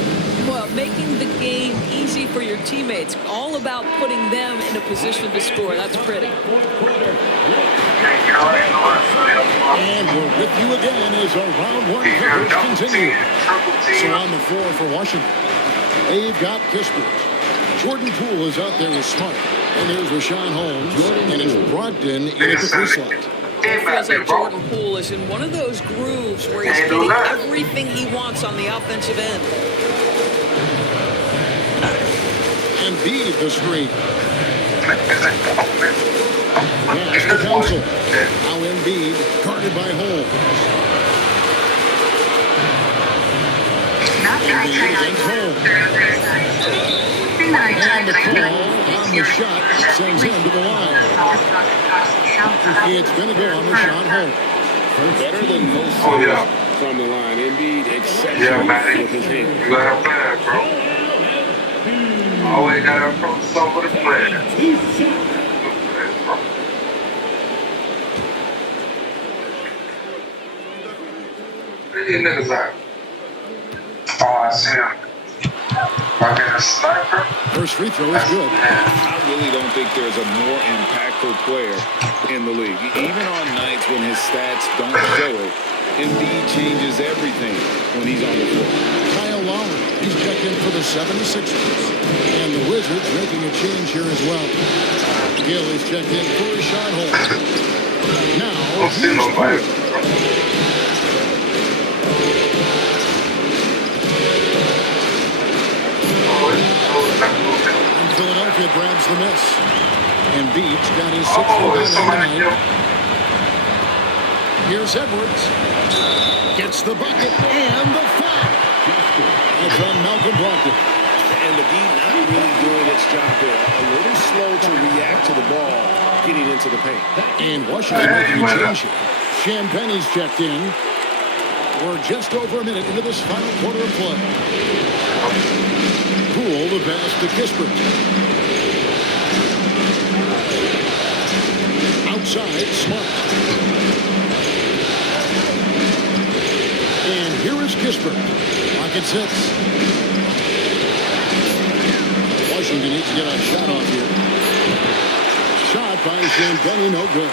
Well, making the game easy for your teammates. All about putting them in a position to score. That's pretty. And we're with you again as our round 1 coverage continues. So on the floor for Washington, they've got Kispert. Jordan Poole is out there with Smart. And there's Rashawn Holmes. And it's Brogdon in at the free slot. It feels like Jordan Poole is in one of those grooves where he's getting everything he wants on the offensive end. And Embiid the screen. Pass to Council. Now Embiid guarded by Holmes. Embiid against Holmes. And the call on the shot sends him to the line. It's going to go on Rashawn Holmes. Better than most from the line. Embiid exceptional with his hand. You got to play that, bro. Always got to approach somebody to play that. Where these niggas at? Oh, I see him. I get a sniper. First free throw is good. I really don't think there's a more impactful player in the league. Even on nights when his stats don't show it, Embiid changes everything when he's on the floor. Kyle Lowry, he's checked in for the 76ers. And the Wizards making a change here as well. Gill is checked in for Rashawn Holmes. Now, here's Poole. And Philadelphia grabs the miss. Embiid's got his 6th rebound on the night. Here's Edwards. Gets the bucket and the foul. That's on Malcolm Brogdon. And the D not really doing its job there. A little slow to react to the ball getting into the paint. And Washington making a change here. Champagne's checked in. We're just over a minute into this final quarter of play. Poole the pass to Kispert. Outside, Smart. And here is Kispert. Pocket 6. Washington needs to get a shot off here. Shot by Champagne, no good.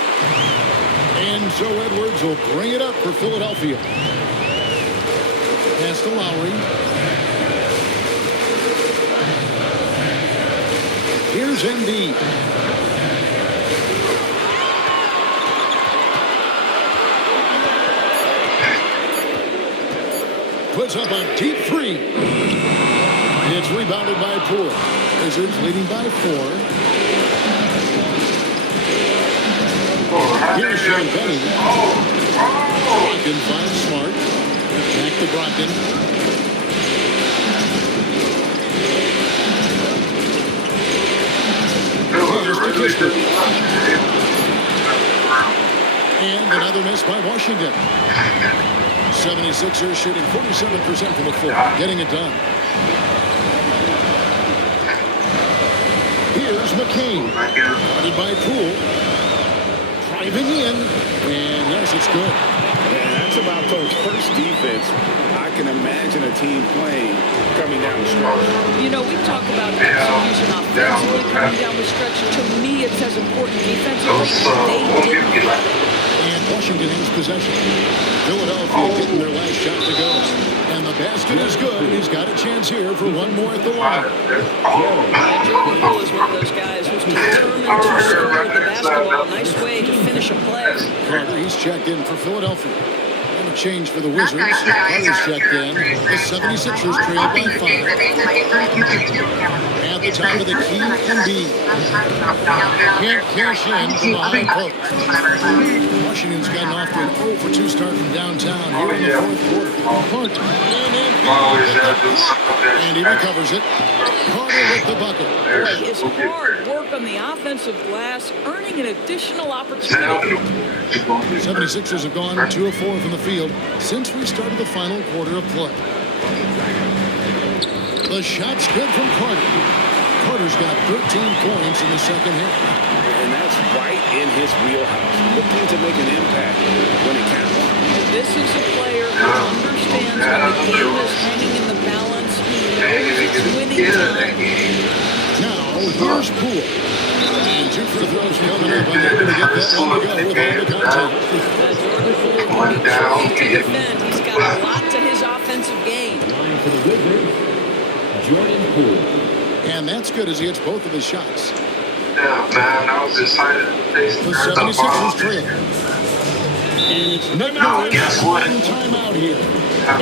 And so Edwards will bring it up for Philadelphia. Pass to Lowry. Here's Embiid. Puts up a deep three. It's rebounded by Poole. Wizards leading by 4. Here's Sean Penny. Brogdon finds Smart. Back to Brogdon. Here's McKister. And another miss by Washington. 76ers shooting 47% from the floor. Getting it done. Here's McCain. Guarded by Poole. Driving in. And yes, it's good. And that's about Coach's first defense I can imagine a team playing coming down the stretch. You know, we talk about execution offensively coming down the stretch. To me, it's as important defensively. They didn't play. And Washington has possession. Philadelphia getting their last shot to go. And the basket is good. He's got a chance here for one more at the line. Jordan Poole is one of those guys who's determined to score with the basketball. Nice way to finish a play. Carter, he's checked in for Philadelphia. And a change for the Wizards. Carter's checked in. The 76ers trail by 5. At the top of the key, Embiid. Can't cash in from the high post. Washington's gotten off to an 0-for-2 start from downtown here in the fourth quarter. And he recovers it. Carter with the bucket. Boy, it's hard work on the offensive glass, earning an additional opportunity. 76ers have gone 2 of 4 from the field since we started the final quarter of play. The shot's good from Carter. Carter's got 13 points in the second half. And that's right in his wheelhouse. Looking to make an impact when it counts. This is a player who understands when the game is hanging in the balance. He knows it's winning time. Now, here's Poole. And 2 free throws coming up. Unable to get that one to go with all the contact. Jordan Poole can be tricky to defend. He's got a lot to his offensive game. Line for the Wizards, Jordan Poole. And that's good as he hits both of his shots. Yeah, man, I was excited. The 76ers trail. And it's Nick Nurse in timeout here.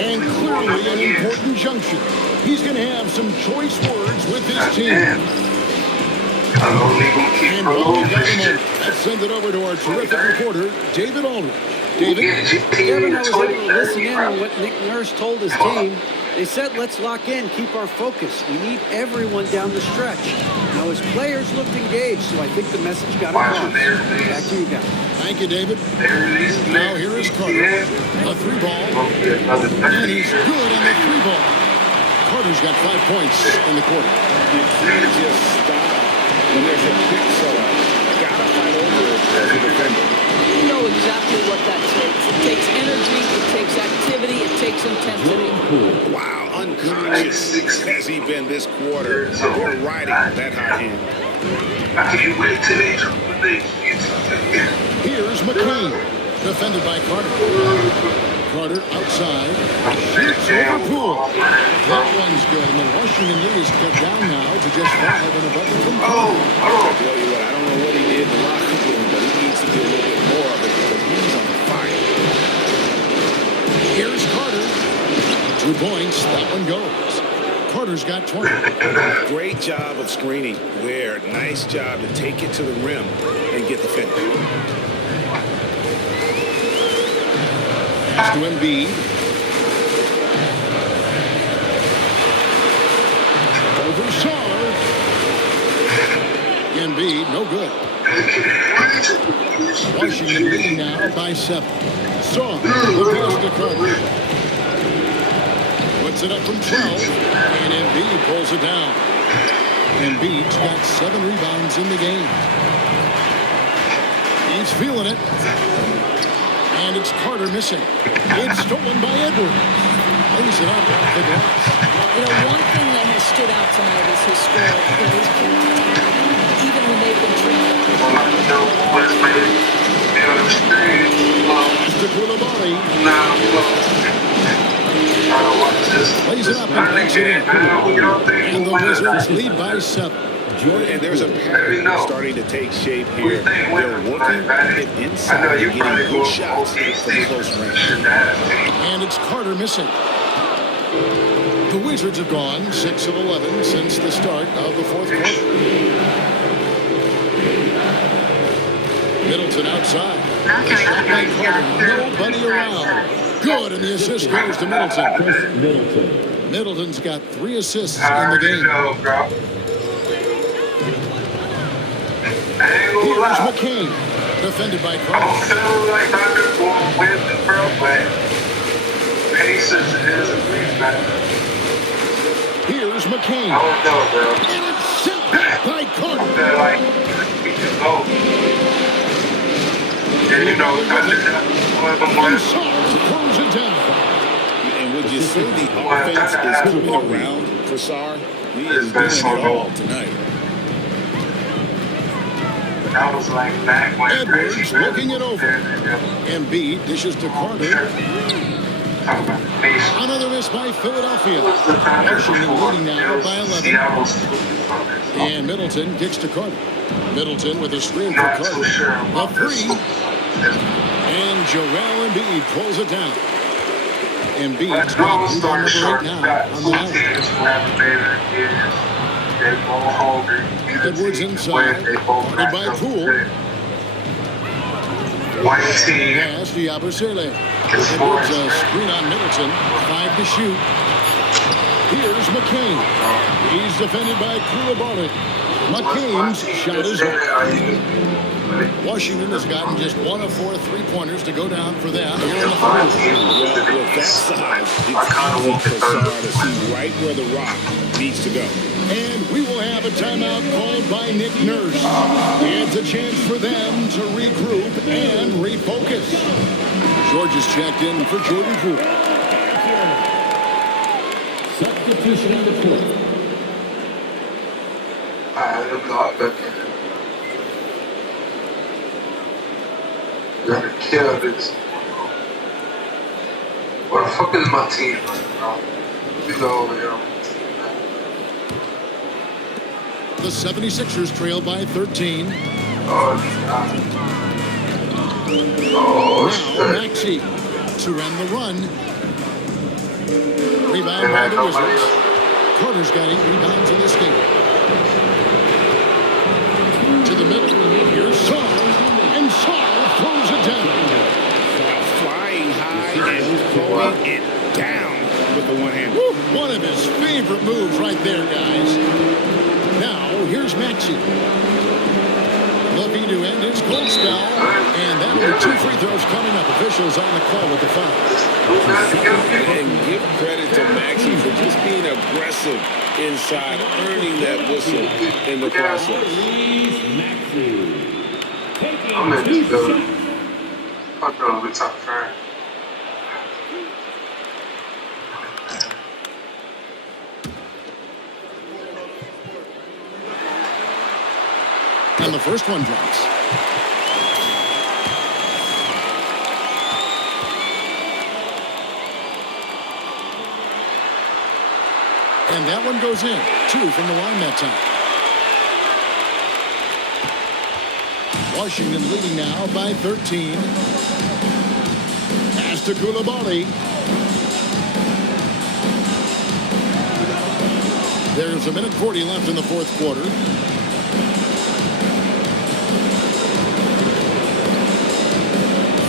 And clearly an important junction. He's going to have some choice words with his team. And while we've got a moment, let's send it over to our terrific reporter, David Aldridge. David? Kevin, I was able to listen in on what Nick Nurse told his team. They said, let's lock in, keep our focus. We need everyone down the stretch. Now, his players looked engaged, so I think the message got across. Back to you guys. Thank you, David. Now here is Carter. A 3-ball. And he's good on the 3-ball. Carter's got 5 points in the quarter. You can't just stop when there's a quick setup. Gotta fight over it as a defender. You know exactly what that takes. It takes energy, it takes activity, it takes intensity. Wow, unconscious has he been this quarter. They're riding that hot hand. Here's McCain, defended by Carter. Carter outside. Shoots over Poole. That one's good, and the Washington lead is cut down now to just 5 and a bucket from Carter. I'll tell you what, I don't know what he did in the locker room, but he needs to do a little bit more of it because he's on fire. Here's Carter. 2 points. That one goes. Carter's got 20. Great job of screening. Ware, nice job to take it to the rim and get the finish. Pass to Embiid. Over Sarr. Embiid, no good. Washington leading now by 7. Sarr, the pass to Carter. Puts it up from 12, and Embiid pulls it down. Embiid's got 7 rebounds in the game. He's feeling it. And it's Carter missing. It's stolen by Edwards. Lays it up off the glass. You know, one thing that has stood out tonight is his scoring. You know, he's kept attacking, even when they've been trailing. Mr. Koulibaly. Plays it up and puts it in. And the Wizards lead by 7. And there's a pattern starting to take shape here. They're working it inside and getting good shots from close range. And it's Carter missing. The Wizards have gone 6 of 11 since the start of the fourth quarter. Middleton outside. Shot by Carter. Nobody around. Good, and the assist goes to Middleton. Middleton's got 3 assists in the game. Here's McCain, defended by Carter. I feel like Thunder won't win the first way. Pacers is a big factor. Here's McCain. I don't know, bro. And it's set back by Carter. I feel like we can go. And you know, Thunder And Sarge throws it down. And would you say the offense is coming around for Sarr? He is doing it all tonight. That was like back when Edwards looking it over. Embiid dishes to Carter. Another miss by Philadelphia. Washington leading now by 11. And Middleton kicks to Carter. Middleton with a screen for Carter. The 3. And Joel Embiid pulls it down. Embiid's got rebound number 8 now on the night. Edwards inside, guarded by Poole. Pass to Yabusele. Edwards a screen on Middleton. 5 to shoot. Here's McCain. He's defended by Koulibaly. McCain's shot is up. Washington has gotten just 1 of 4 3-pointers to go down for them here in the fourth. With that size, it's easy for Sarr to see right where the rock needs to go. And we will have a timeout called by Nick Nurse. It's a chance for them to regroup and refocus. George is checked in for Jordan Poole. Substitution on the court. Gonna kill this. What the fuck is my team? We go over here. The 76ers trail by 13. Now Maxey to end the run. Rebound by the Wizards. Carter's got 8 rebounds in this game. To the middle. Here's Sarr. And Sarr throws it down. Flying high and throwing it down with the one hand. One of his favorite moves right there, guys. Now, here's Maxey. Looking to end his cold spell. And that'll be 2 free throws coming up. Officials on the call with the foul. And give credit to Maxey for just being aggressive inside, earning that whistle in the process. I'm in this building. I'm going to be top fan. And the first one drops. And that one goes in. 2 from the line that time. Washington leading now by 13. Pass to Koulibaly. There's 1:40 left in the fourth quarter.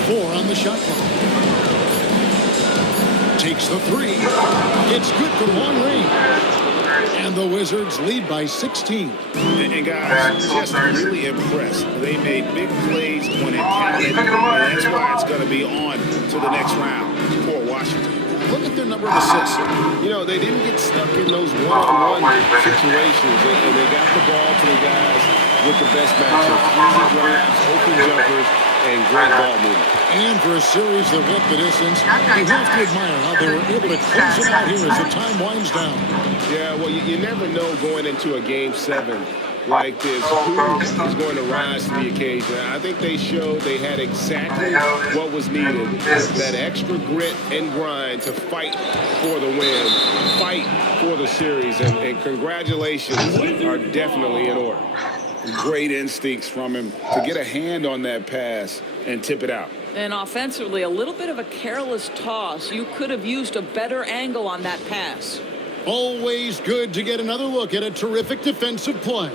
Four on the shot clock. Takes the 3. It's good from long range. And the Wizards lead by 16. And guys, just really impressed. They made big plays when it counted, and that's why it's going to be on to the next round for Washington. Look at their number of assists. You know, they didn't get stuck in those one-on-one situations, and they got the ball to the guys with the best matchups. Easy runs, open jumpers, and great ball movement. And for a series that went the distance, you have to admire how they were able to close it out here as the time winds down. Yeah, well, you never know going into a Game 7 like this, who is going to rise to the occasion? I think they showed they had exactly what was needed, that extra grit and grind to fight for the win, fight for the series, and congratulations are definitely in order. Great instincts from him to get a hand on that pass and tip it out. And offensively, a little bit of a careless toss. You could have used a better angle on that pass. Always good to get another look at a terrific defensive play.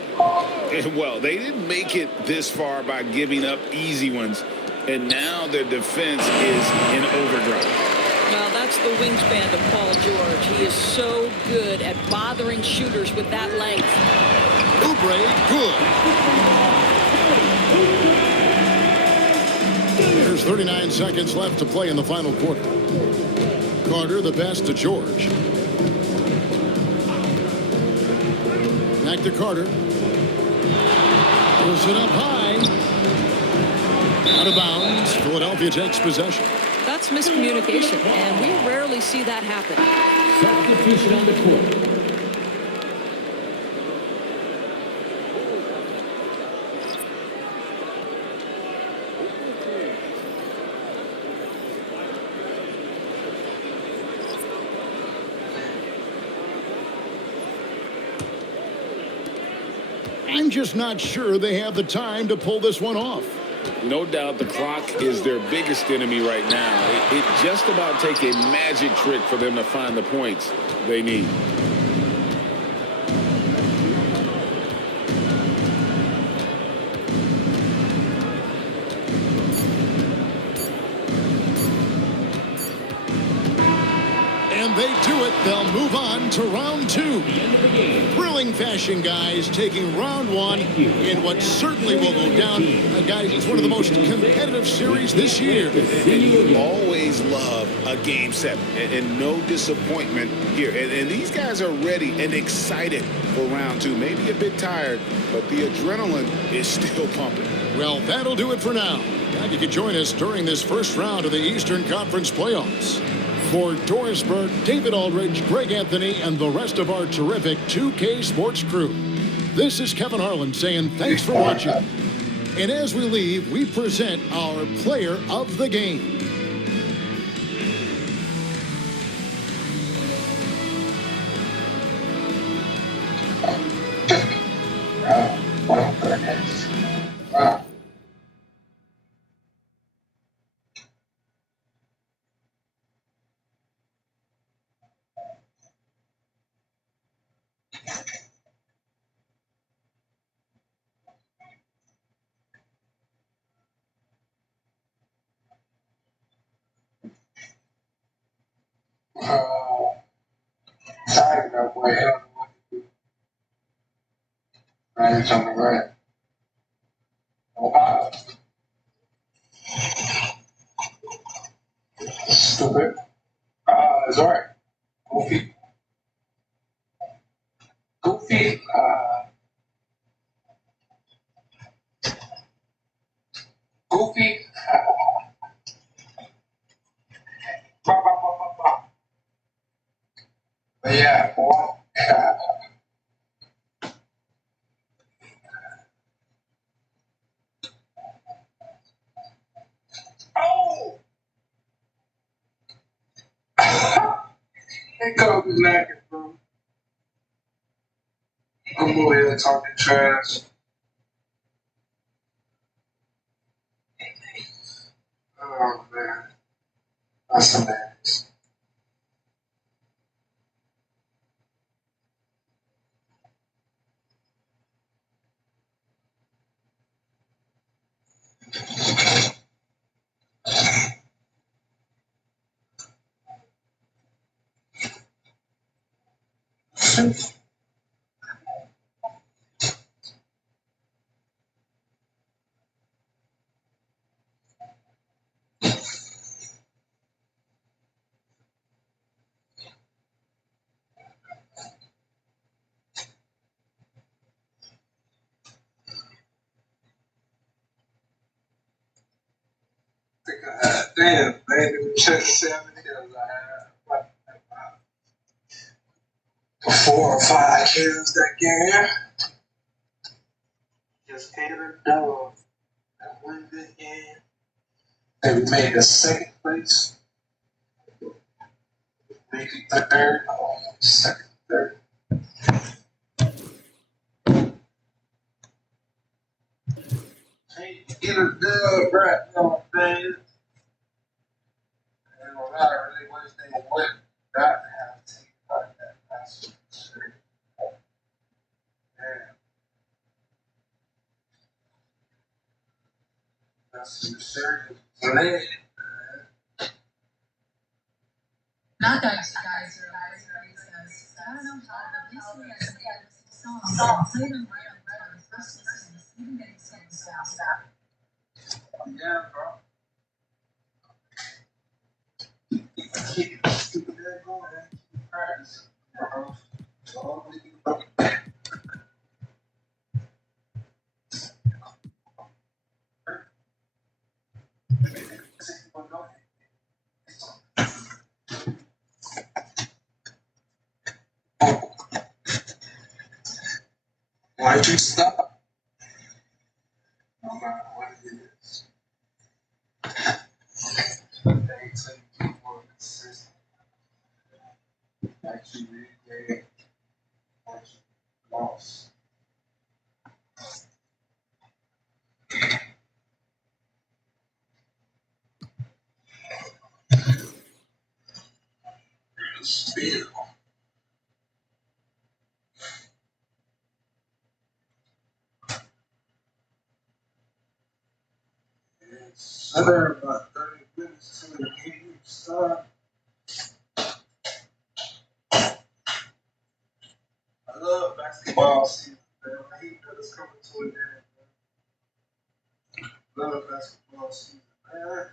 And, well, they didn't make it this far by giving up easy ones, and now their defense is in overdrive. Well, that's the wingspan of Paul George. He is so good at bothering shooters with that length. Oubre, good. There's 39 seconds left to play in the final quarter. Carter the pass to George. Back to Carter. Throws it up high. Out of bounds. Philadelphia takes possession. That's miscommunication, and we rarely see that happen. Substitution on the court. I'm just not sure they have the time to pull this one off. No doubt the clock is their biggest enemy right now. It just about takes a magic trick for them to find the points they need. And they do it. They'll move on to round two. Thrilling fashion, guys, taking round one in what certainly will go down. Guys, it's one of the most competitive series this year. And you always love a game 7 and no disappointment here. And these guys are ready and excited for round two. Maybe a bit tired, but the adrenaline is still pumping. Well, that'll do it for now. Glad you could join us during this first round of the Eastern Conference playoffs. For Doris Burke, David Aldridge, Greg Anthony, and the rest of our terrific 2K Sports crew, this is Kevin Harlan saying thanks for watching. And as we leave, we present our player of the game. Tired that boy. I don't know what to do. Right, on the right. Wow. Stupid. It's alright. Goofy. Goofy. Goofy. But yeah, boy. Oh! They could be lacking, bro. I'm over here talking trash. Oh, man. That's hilarious. Damn, man, check 7 kills I had. What, 4 or 5 kills that game. just came in dog and win the game. And we made the second place. Maybe third. Second, third. Hey, get a dub right now, man. And a lot of really wish they would not have to take like that. That's true. Yeah. That's some serious play. Not that you guys are guys. I don't know how, but basically I had songs and played them right on the first listen, even getting songs fast. Yeah, bro. Keep that going, man. Keep practicing, bro. All we do. Why'd you stop? No matter what it is. They take you more consistent. Actually, they lost. Still. Sir, about 30 minutes to the game start. I love basketball season, man. I hate that it's coming to an end, man. Love basketball season, man.